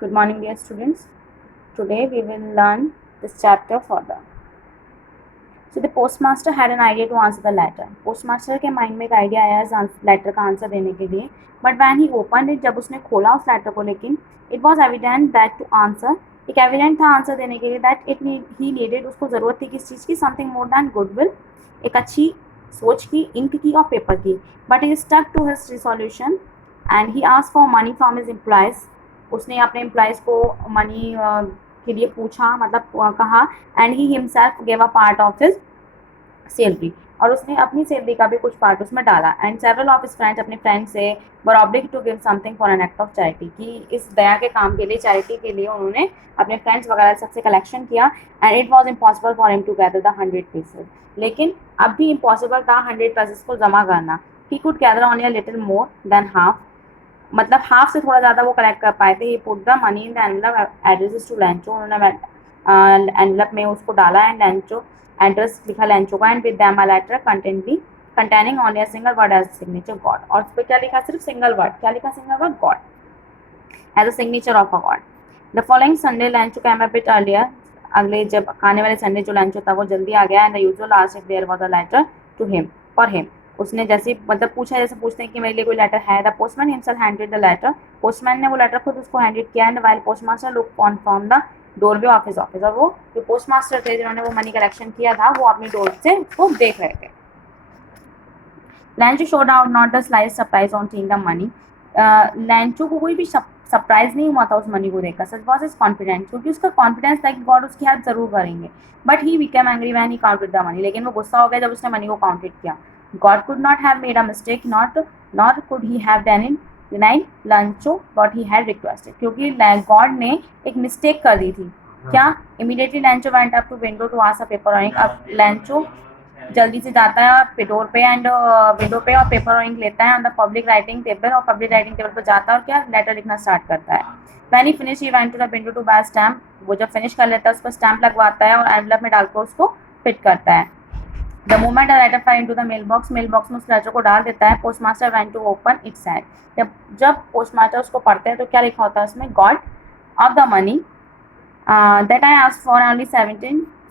Good morning, dear students. Today we will learn this chapter further. So the postmaster had an idea to answer the letter. Postmaster के mind में एक idea आया इस letter का answer देने के लिए, but when he open it, जब उसने खोला उस लेटर को, लेकिन it was evident that to answer, एक एविडेंट था आंसर देने के लिए, दैट इट ही नीडेड, उसको ज़रूरत थी किस चीज़ की, समथिंग मोर दैन गुडविल, एक अच्छी सोच की, इंक की और पेपर की. But he stuck to his resolution and he asked for money from his employees. उसने अपने एम्प्लॉयज़ को मनी के लिए पूछा, मतलब कहा, and he himself gave a part of his salary, और उसने अपनी सैलरी का भी कुछ पार्ट उसमें डाला. And several of his friends, अपने फ्रेंड से, were obliged to give something for an act of charity, कि इस दया के काम के लिए, चैरिटी के लिए उन्होंने अपने फ्रेंड्स वगैरह सबसे कलेक्शन किया. And it was impossible for him to gather the 100 pieces, लेकिन अब भी इम्पॉसिबल था 100 पीसेज को जमा करना. He could gather only a little more than half, मतलब हाफ से थोड़ा ज़्यादा वो कलेक्ट कर पाए थे. He put the money in the envelope addresses to Lencho, उन्होंने एनवेलप में उसको डाला, एंड लैंचो एड्रेस लिखा लैंचो का, and with them a letter containing only a single word as signature God, और उस पर क्या लिखा, सिर्फ सिंगल वर्ड, क्या लिखा, single word God as a signature of a God. The following Sunday Lencho came a bit earlier, अगले जब आने वाले संडे जो लैंचो था वो जल्दी आ गया. And the usual asked if there was a letter to him for him, उसने जैसे मतलब पूछा, जैसे पूछते हैं कि मेरे लिए कोई लेटर है. The postman himself handed the letter, postman ने वो लेटर खुद उसको हैंडेड किया. And while postmaster look on from the doorway of his office, और वो जो पोस्टमास्टर थे जिन्होंने वो मनी कलेक्शन किया था, वो अपनी डोर से उसको देख रहे थे. लैंचो showed out not the slice surprise on seeing the money, लैंचो को कोई भी सरप्राइज नहीं हुआ था उस मनी को देखकर. सच वाज हिज कॉन्फिडेंस, क्योंकि उसका कॉन्फिडेंस था कि गॉड उसकी हेल्प जरूर करेंगे. But he became angry when he counted the money, लेकिन वो गुस्सा हो गया जब उसने मनी को काउंटेड किया. God could not have made a mistake, nor could he have denied Lancho what he had requested, क्योंकि God ने एक मिस्टेक कर दी थी. क्या? Immediately Lancho went up to window to ask a paper or ink. अब Lancho जल्दी से जाता है डोर पे एंड विंडो पे, और पेपर और इंक लेता है on the public writing table, और पब्लिक राइटिंग टेबल पर जाता है और क्या, लेटर लिखना स्टार्ट करता है. When he finished, he went to the window to buy a stamp. वो जब फिनिश कर लेता है उस पर स्टैम्प लगवाता है और एनवलप में डालकर उसको फिट करता है. The moment a letter fell into the mailbox में उस लेटर को डाल देता है. Postmaster went to open it said, जब पोस्टमास्टर उसको पढ़ते हैं तो क्या लिखा होता है उसमें, God of the money that I asked for only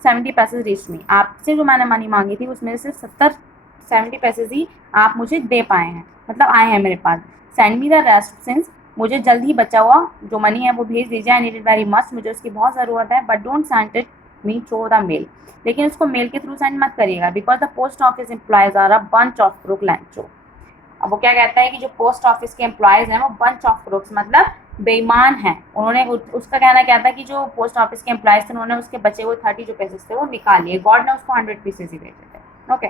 70 passage reach me, आपसे जो मैंने मनी मांगी थी उसमें से 70 पैसेज ही आप मुझे दे पाए हैं, मतलब आए हैं मेरे पास. Send me the rest since, मुझे जल्द ही बचा हुआ जो मनी है वो भेज दीजिए. I need it very much, मुझे उसकी बहुत ज़रूरत है. But don't send it me through the mail, लेकिन उसको मेल के थ्रू सेंड मत करिएगा. Because the post office employees are a bunch of crook Lencho. अब वो क्या कहता है कि जो पोस्ट ऑफिस के एम्प्लॉयज हैं वो बंच ऑफ क्रूक्स, मतलब बेईमान हैं. उन्होंने उसका कहना क्या था कि जो पोस्ट ऑफिस के एम्प्लॉयज थे उन्होंने उसके बचे हुए 30 जो पैसेज थे वो निकाल लिए. गॉड ने उसको 100 पीसेज ही भेजे थे. ओके.